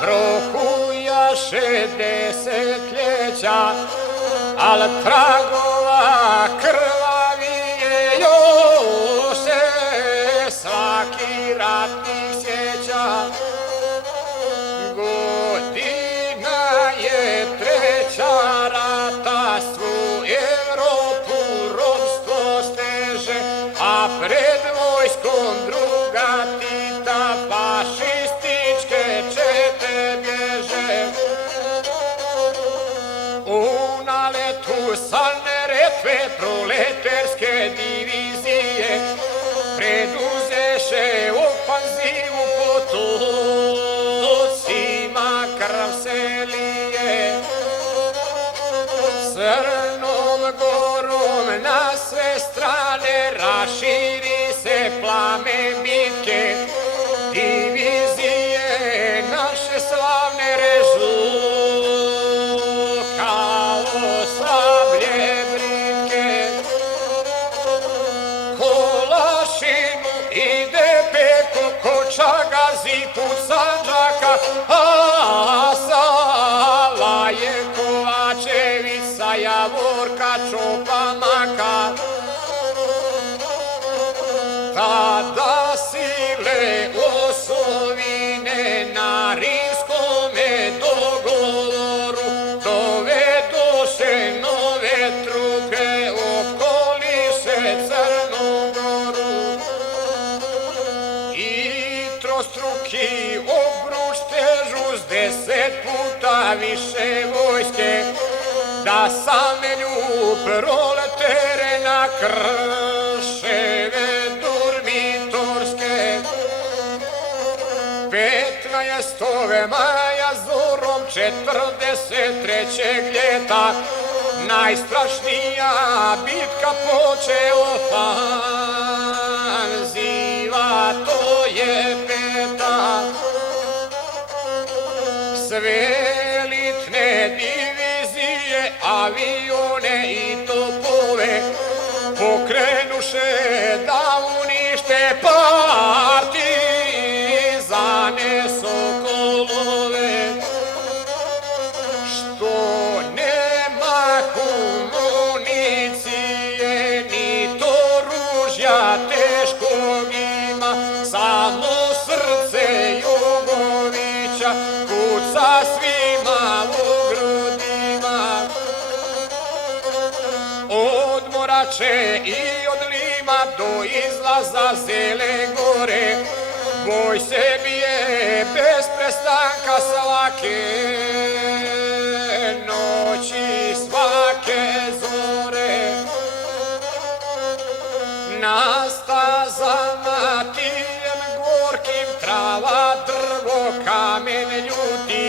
prohujaše desetljeća, al tragova krvavije još se svaki ratnik sjeća. Godina je treća rata, svu Evropu ropstvo steže, a pred vojskom druga Tita fašističke čete bježe. U naletu sa Neretve proleterske divizije preduzeše ofanzivu potocima krv se lije. Crnom Gorom na sve strane raširi se plame bitke, divizije naše slavne režu kao sablje britke. Kolašinu ide peko koča gazi put Sandžaka, a Sala je Kovačevica Javorka čopa maka. Tada sile osovine na rimskome dogovoru dovedoše nove trupe, okoliše Crnu Goru. I trostruki obruč težu s 10 puta više vojske, da samelju proletere na krševe durmitorske. 15. maja zorom 43. ljeta najstrašnija bitka poče ofanziva, to je peta. Sve elitne divizije, avione i topove pokrenuše da unište partizane sokolove. Što nema municije ni to ružja teškog ima, samo srce Jugovića kuca svima u grudima. Od Morače i od Lima do izlaza Zele gore boj se bije bez prestanka svake noći, svake zore. Na stazama tim gorkim trava, drvo, kamen ljuti,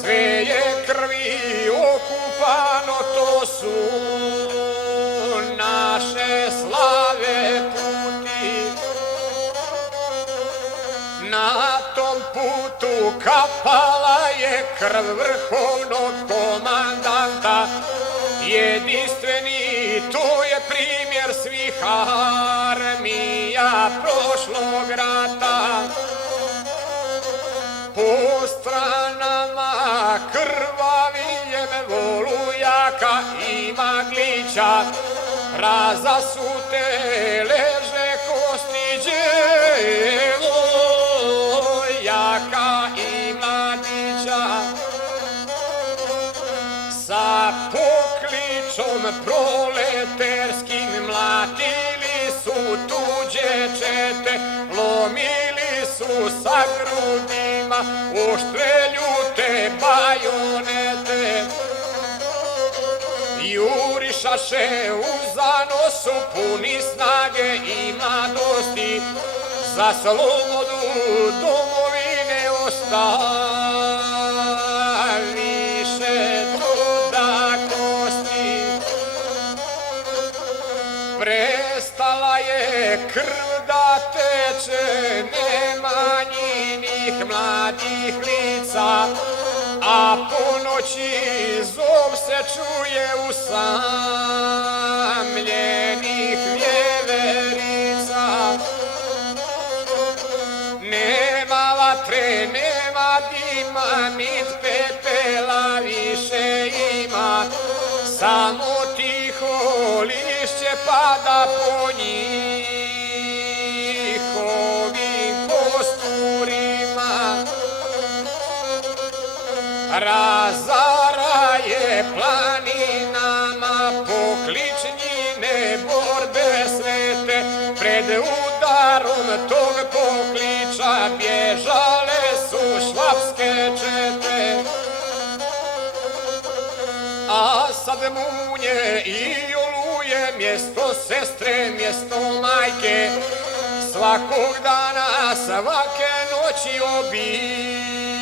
sve je krvi okupano, to su naše slave puti. Na tom putu kapala je krv vrhovnog komandanta, jedinstveni, to je primjer svih armija prošlog rata. Po stranama krvavijem Volujaka i Maglića, razasute leže kosti djevojaka i mladića. Sa pokličom proleterskim mlatili su tuđe čete, lomili su sa grudima oštre ljute bajonete. Jurišaše u zanosu puni snage i mladosti, za slobodu domovine ostaviše truda kosti. Prestala je krv da teče, nema njinih mladih lica, a po noći zov se čuje usamljenih vjeverica. Nema vatre, nema dima, ima, nit pepela više ima, samo tiho lišće pada po njihovim kosturima. Razaraje planinama pokličnjine borbe svete, pred udarom tog pokliča bježale su švapske čete. A sad munje i oluje, mjesto sestre, mjesto majke, svakog dana, svake noći obilaze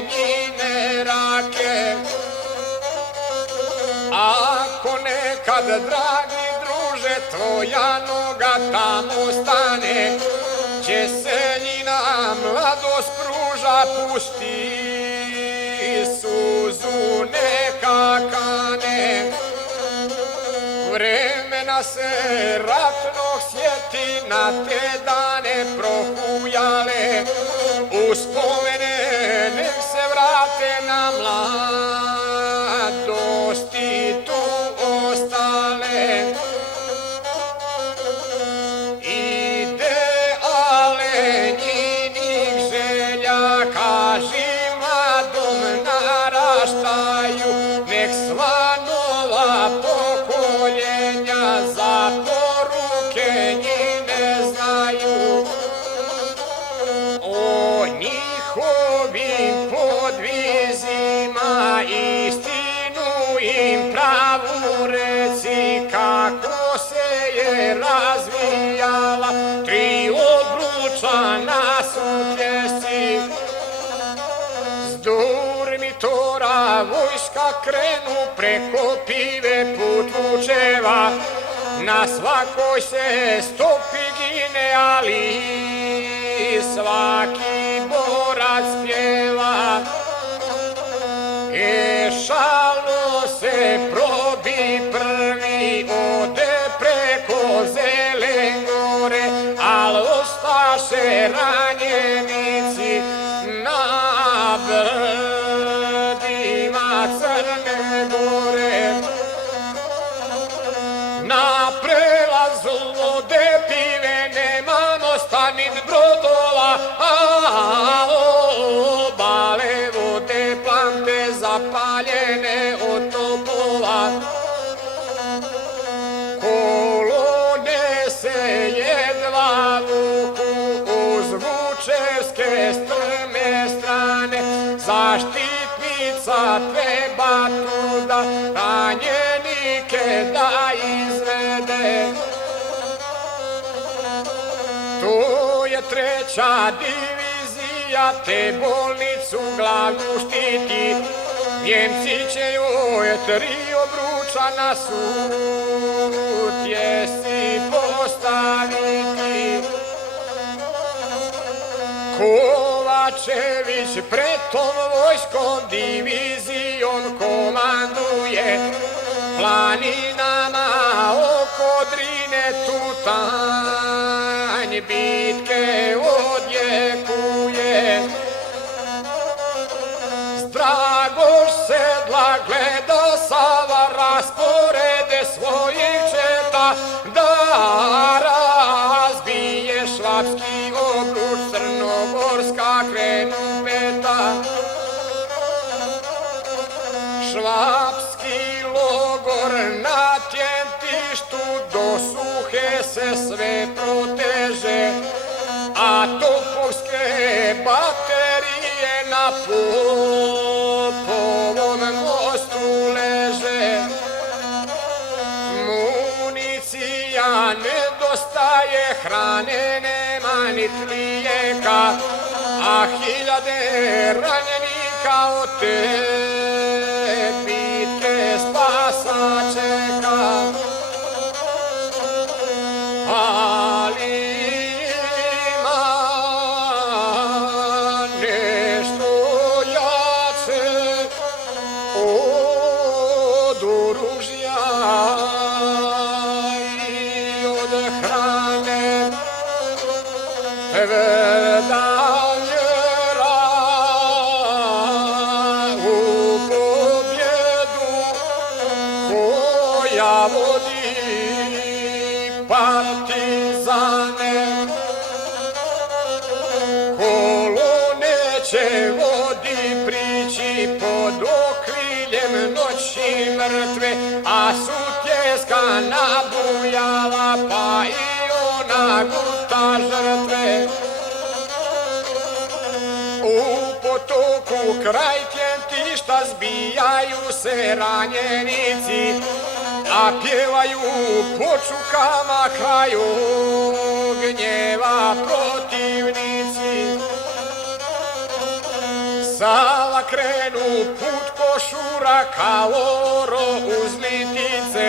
njine rake. Ako nekad, dragi druže, tvoja noga tamo stane, će se njina mladost pruža, pusti suzu neka kane. Vremena se ratnog sjeti, na te dane prohujale, uspomene nek se vrate na mladosti tu ostale. Ideale njinih želja, kaži mladom naraštaju, nek sva nova pokoljenja za poruke njine znaju. O njihovim podvizima istinu im pravu reci, kako se je razvijala tri obruča na sutljesi. S Durmitora vojska krenu, preko Pive put vučeva, na svakoj se stopi gine, ali svaki borac pjeva. Šalo se probi prvi, ode preko Zelen gore, al ostaše ranjenici na brdima Crne Gore. Na prelazu ode Pive nema mosta nit brodova, a obale vode plante zapaljene od topova. Kolone se jedva vuku uz vučevske strme strane, zaštitnica treba tuda ranjenike da izvede. To je treća divizija, te bolnicu glavnu štiti, Njemci će joj tri obruča na sutjesi postaviti. Kovačević pred tom vojskom divizijom komanduje, planinama oko Drine tutanj bitke odjekuje. Dragoš sedla gleda Sava rasporede svojih četa, da razbije švapski obruč, crnogorska krenu peta. Švapski logor na Tjentištu do Suhe se sve proteže, a topovske baterije na Popovom mostu leže. Municija nedostaje, hrane nema nit lijeka, a hiljade ranjenika od te bitke spasa čeka. Ali ima nešto jače od oružja i od hrane. Tvrda vjera će vodi prići pod okriljem noći mrtve, a sutjeska nabujala, pa i ona guta žrtve. U potoku kraj Kentišta zbijaju se ranjenici, a pjevaju po čukama kraju gnjeva protivnici. Sala krenu put Košura kao oro uz litice,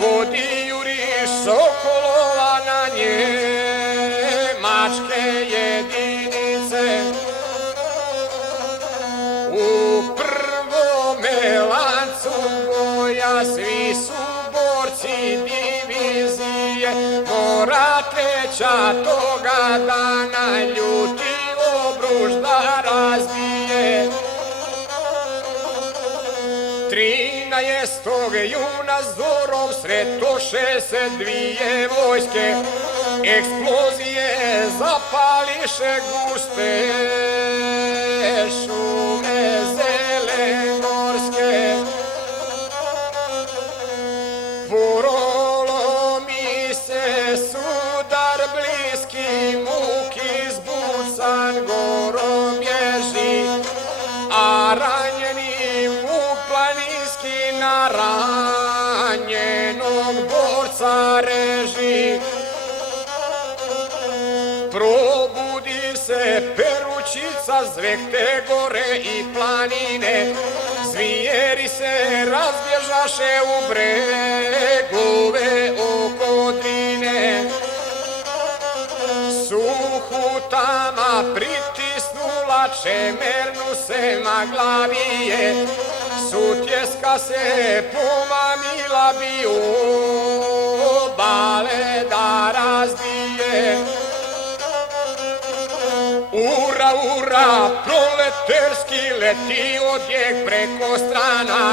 vodi juriš sokolova na njemačke jedinice. U prvome lancu boja svi su borci divizije, mora treća toga dana ljuti obruč da razbije. 13. juna zorom sretoše se dvije vojske, eksplozije zapališe guste šume zelegorske. Prolomi se sudar bliski, muk izbucan gorom bježi, a ranjeni vuk planinski na ranjenog borca reži. Probudi se Peručica, zvekte gore i planine, zvijeri se razbježaše u bregove oko Drine. Suhutama pritisnula, čemernu se maglavije, sutjeska se pomamila bi obale da razbije. Ura, ura, proleterski leti odjek preko strana,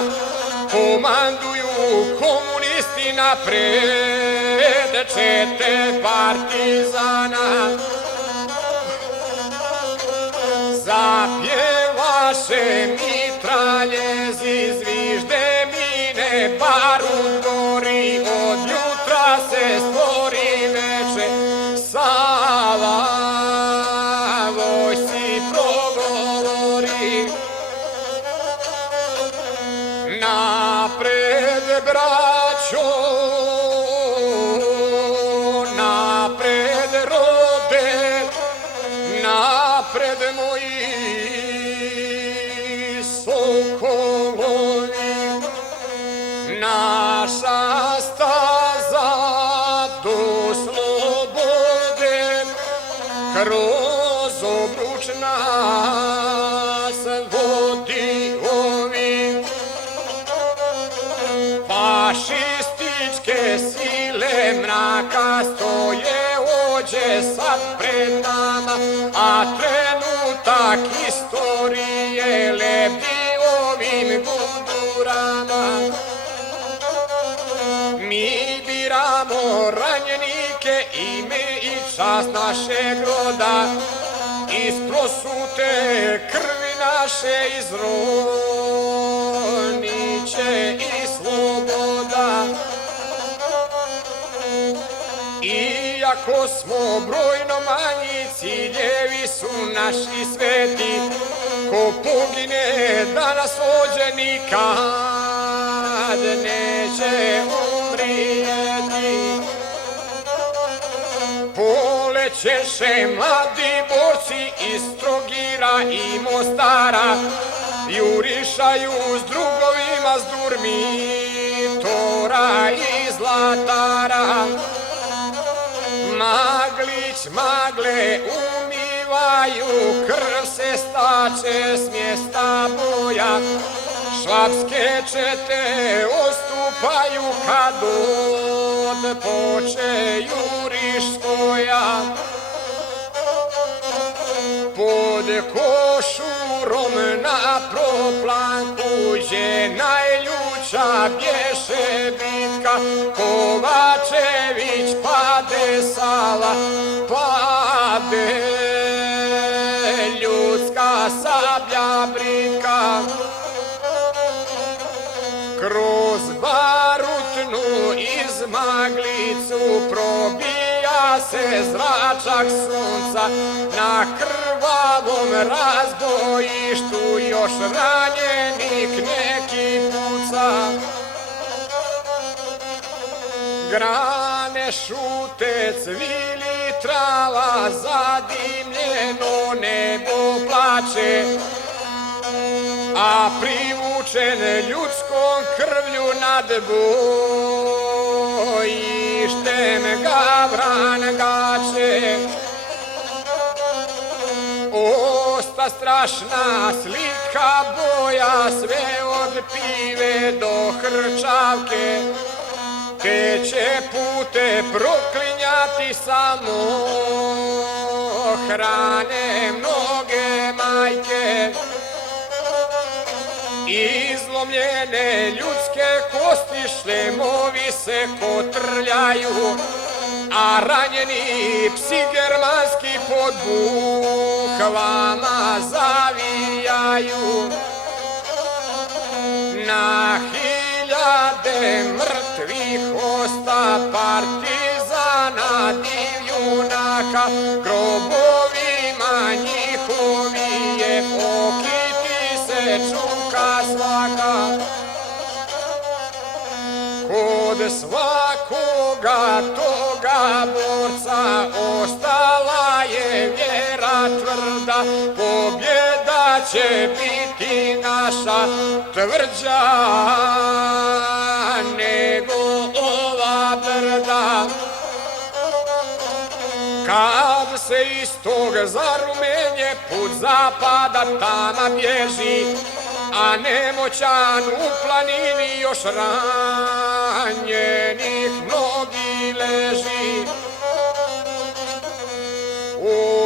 komanduju komunisti napred, čete partizana. Zapjevaše mitraljezi, zvižde mine, barut gori, od jutra se stvori veče, Sava vojsci progovori. Napred, braćo, napred, rode, napred moji sokolovi. Naša staza do slobode, kroz obruč nas vodi ovi. Fašističke sile mraka stoje ođe sad pred nama, a trenutak istorije lebdi ovim gudurama. Mi biramo ranjenike, ime i čast našeg roda, iz prosute krvi naše izroniće i sloboda. Iako smo brojno manji, ciljevi su naši sveti, ko pogine da nas ođe nikad neće umrijeti. Polećeše mladi borci iz Trogira i Mostara, jurišaju s drugovima s Durmitora i Zlatara. Maglić magle umivaju, krv se stače s mjesta boja, švapske čete ostupaju kad odpoče juriš svoja. Pod Košurom na proplanku je najljuća bješe bitka, Kovačević pade, Sala pade, ljudska maglicu probija se zračak sunca, na krvavom razbojištu još ranjenik neki puca. Grane šute, cvili trava, zadimljeno nebo plače, a privučen ljudskom krvlju nad bojištem gavran gače. Osta strašna slika boja, sve od pive do hrčavke, te će pute proklinjati samo hrane mnoge majke. Izlomljene ljudske kosti, šlemovi se kotrljaju, a ranjeni psi germanski pod bukvama zavijaju. Na hiljade mrtvih osta partizana, divjunaka, grobovima njihovi je okiti se čuka svaka. Kod svakoga toga borca ostala je vjera tvrda, pobjeda će biti naša tvrđa nego ova brda. Kad se iz tog zarumenje put zapada tama bježi, a nemoćan u planini još ranjenih mnogi leži.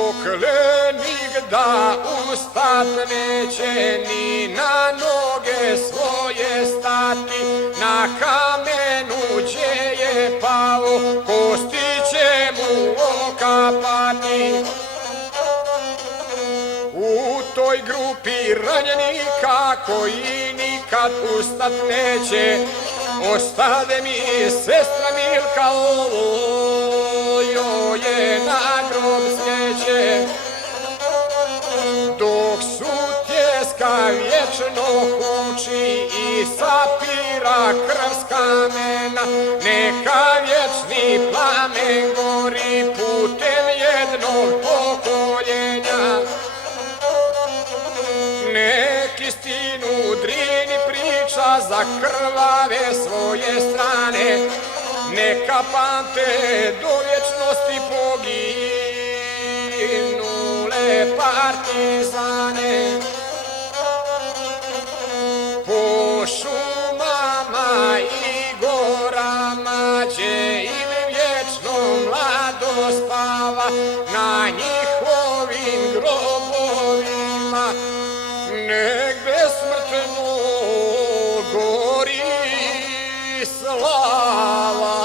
Oklenik da ustat neće, ni na noge svoje stati, na kamenu gdje je pao, kosti će mu okapati. U toj grupi ranjenika koji nikad ustat neće, ostade mi sestra Milka, ovo joj je na grob sjeće. Dok sutjeska vječno huči i sapira krv s kamena, neka vječni plamen gori putem jednog pokoljenja. Nek istinu Drini priča za krvave svoje strane, neka pamte do vječnosti poginule partizane. Po šumama i gorama će im vječno mlado spava, na njihovim grobovima nek besmrtno gori slava.